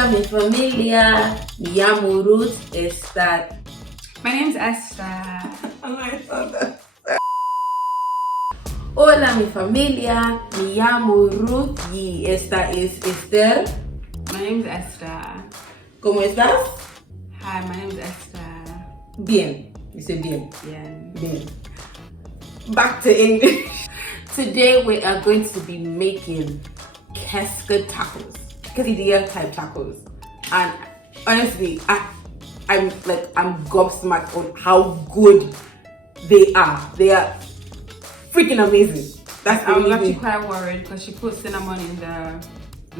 Hola mi familia, me llamo Ruth. My name's Esther. Hola mi familia, me llamo Ruth y esta es Esther. My name's Esther. ¿Cómo estás? Hi, my name's Esther. Bien. You say bien. Bien. Bien. Back to English. Today we are going to be making Quesa tacos, quesadilla type tacos, and honestly, I'm gobsmacked on how good they are. They are freaking amazing. I was actually quite worried because she put cinnamon in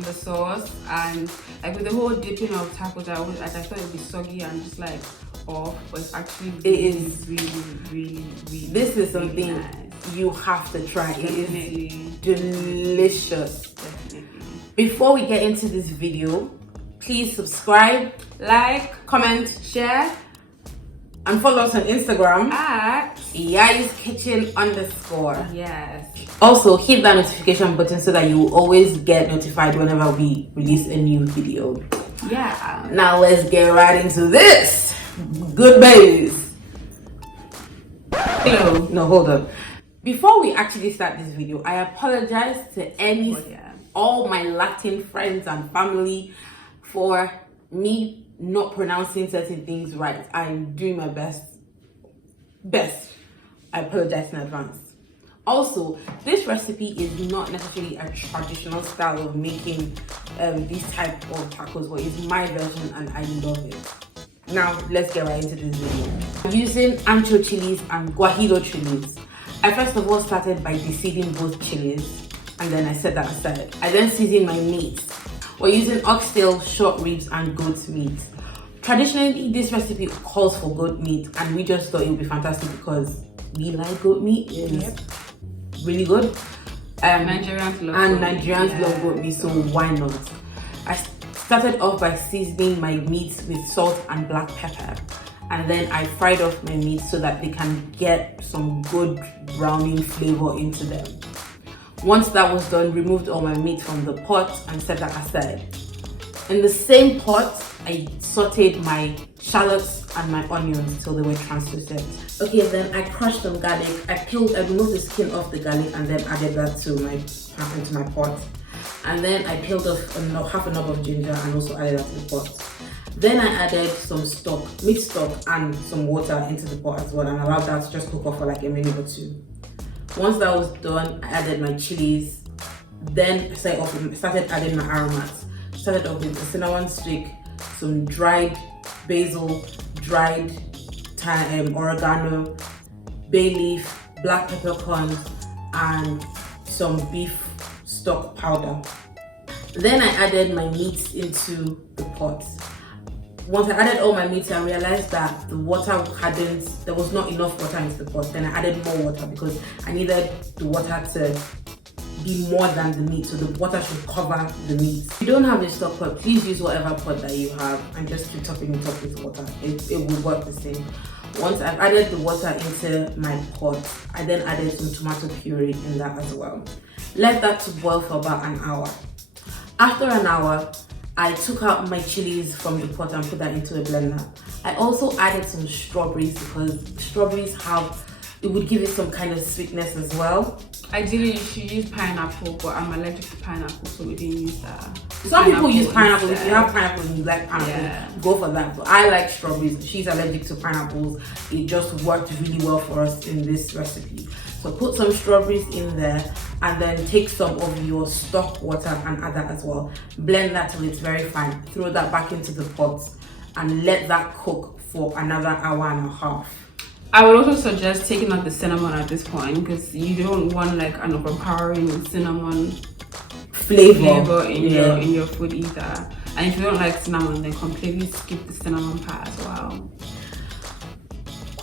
the sauce, and like with the whole dipping of tacos, I thought it would be soggy and just like off, but it's actually really. This is something really nice. You have to try. Definitely. It is delicious. Definitely. Before we get into this video, please subscribe, Like, comment, share, and follow us on Instagram at Iyayiskitchen _ yes. Also, hit that notification button so that you will always get notified whenever we release a new video. Yeah. Now let's get right into this. Good babies. Hello. No, hold on. Before we actually start this video, I apologize to all my Latin friends and family for me not pronouncing certain things right. I'm doing my best. I apologize in advance. Also, this recipe is not necessarily a traditional style of making these type of tacos, but it's my version and I love it. Now, let's get right into this video. I'm using ancho chilies and guajillo chilies. I first of all started by deseeding both chilies, and then I set that aside. I then seasoned my meat. We're using oxtail, short ribs, and goat meat. Traditionally, this recipe calls for goat meat, and we just thought it would be fantastic because we like goat meat. It's really good. Nigerians love goat meat, so why not? I started off by seasoning my meat with salt and black pepper, and then I fried off my meat so that they can get some good browning flavor into them. Once that was done, removed all my meat from the pot and set that aside. In the same pot, I sauteed my shallots and my onions till they were translucent. Okay, then I crushed some garlic. I removed the skin off the garlic and then added that to my pot. And then I peeled off half a knob of ginger and also added that to the pot. Then I added some meat stock and some water into the pot as well, and allowed that to just cook off for like a minute or two. Once that was done, I added my chilies. Then I started adding my aromats. Started off with a cinnamon stick, some dried basil, dried oregano, bay leaf, black peppercorns, and some beef stock powder. Then I added my meat into the pot. Once I added all my meat, I realized that there was not enough water into the pot. Then I added more water because I needed the water to be more than the meat, so the water should cover the meat. If you don't have a stock pot, please use whatever pot that you have and just keep topping it up with water. It will work the same. Once I've added the water into my pot, I then added some tomato puree in that as well. Left that to boil for about an hour. After an hour, I took out my chilies from the pot and put that into a blender. I also added some strawberries because strawberries it would give it some kind of sweetness as well. Ideally, you should use pineapple, but I'm allergic to pineapple, so we didn't use that. Some people use pineapple. If you have pineapple and you like pineapple, go for that. But I like strawberries. She's allergic to pineapples. It just worked really well for us in this recipe. So put some strawberries in there and then take some of your stock water and add that as well. Blend that till it's very fine. Throw that back into the pot and let that cook for another hour and a half. I would also suggest taking out the cinnamon at this point because you don't want like an overpowering cinnamon flavor in your food either. And if you don't like cinnamon, then completely skip the cinnamon part as well.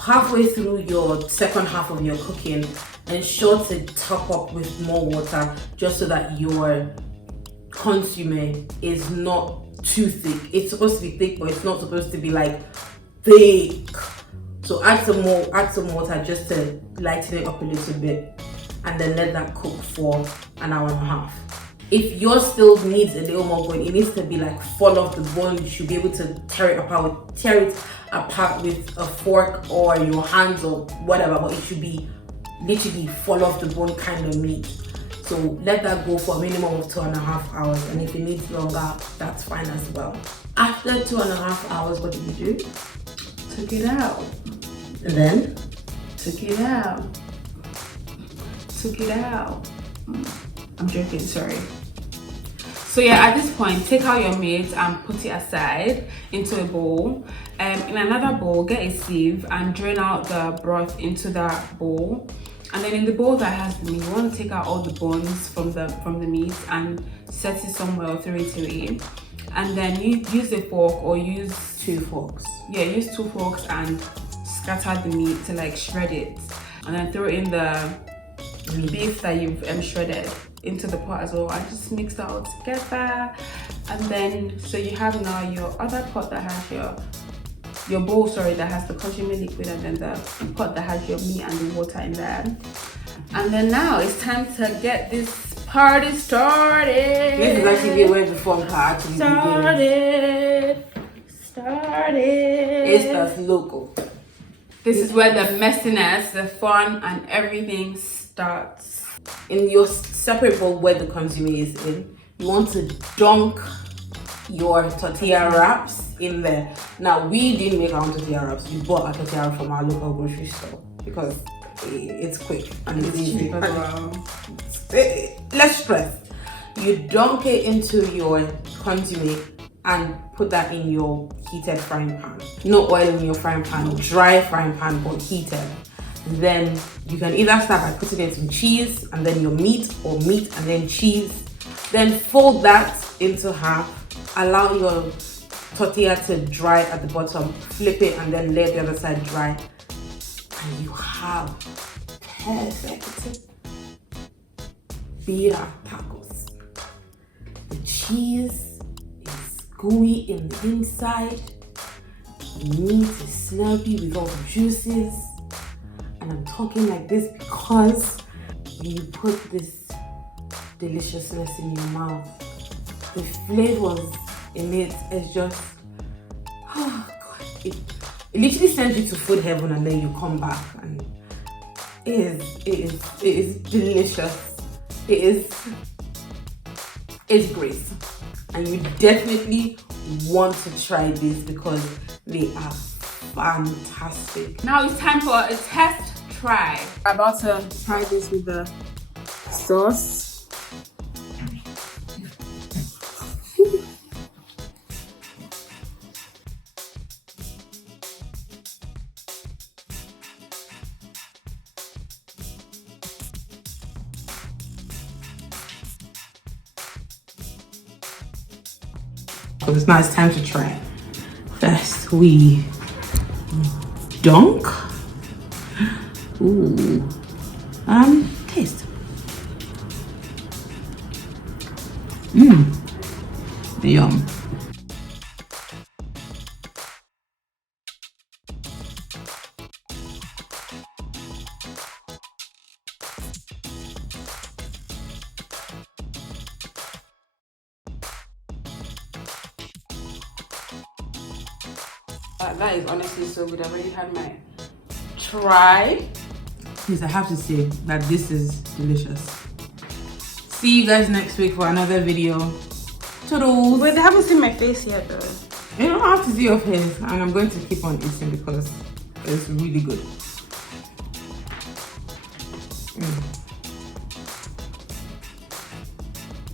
Halfway through your second half of your cooking, ensure to top up with more water just so that your consommé is not too thick. It's supposed to be thick, but it's not supposed to be like thick. So add some water just to lighten it up a little bit, and then let that cook for an hour and a half. If yours still needs a little more going, it needs to be like fall off the bone. You should be able to tear it apart with a fork or your hands or whatever, but it should be literally fall off the bone kind of meat. So let that go for a minimum of 2.5 hours, and if it needs longer, that's fine as well. After 2.5 hours, what did you do? Took it out. And then? Took it out. Took it out. I'm joking, sorry. So yeah, at this point, take out your meat and put it aside into a bowl. In another bowl, get a sieve and drain out the broth into that bowl. And then in the bowl that has the meat, you want to take out all the bones from the meat and set it somewhere or throw it away. And then you use a fork or use 2 forks. Yeah, use 2 forks and scatter the meat to like shred it. And then throw in the beef that you've shredded into the pot as well, and just mix that all together. And then so you have now your other pot that has your bowl, sorry, that has the consommé liquid, and then the pot that has your meat and the water in there. And then now it's time to get this party started. This is actually where the fun part actually begins. Started. It's that's local. This is where the messiness, the fun, and everything starts. In your separate bowl where the consommé is in, you want to dunk your tortilla wraps in there. Now, we didn't make our own tortilla wraps. We bought a tortilla from our local grocery store because it's quick and it's easy. Less stress. You dunk it into your consommé and put that in your heated frying pan. No oil in your frying pan, dry frying pan, but heated. Then you can either start by putting in some cheese and then your meat, or meat and then cheese. Then fold that into half. Allow your tortilla to dry at the bottom. Flip it and then let the other side dry. And you have perfect birria tacos. The cheese is gooey in the inside. The meat is slurpy with all the juices. And I'm talking like this because when you put this deliciousness in your mouth, the flavors in it is just, oh God, it literally sends you to food heaven, and then you come back and it is delicious. It's great, and you definitely want to try this because they are fantastic. Now it's time for a test try. I'm about to try this with the sauce. Because now it's time to try. First, we dunk. Ooh. Taste. Yum. That is honestly so good. I've already had my try. Yes, I have to say that this is delicious. See you guys next week for another video. Toodles. Wait, they haven't seen my face yet though. You don't have to see your face, and I'm going to keep on eating because it's really good.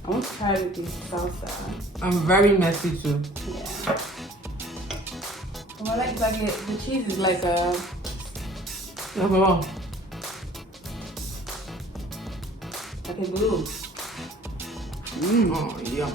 I want to try with this salsa. I'm very messy too. Yeah. Well, like the cheese is like a... Yeah, like a glue. Oh, yum.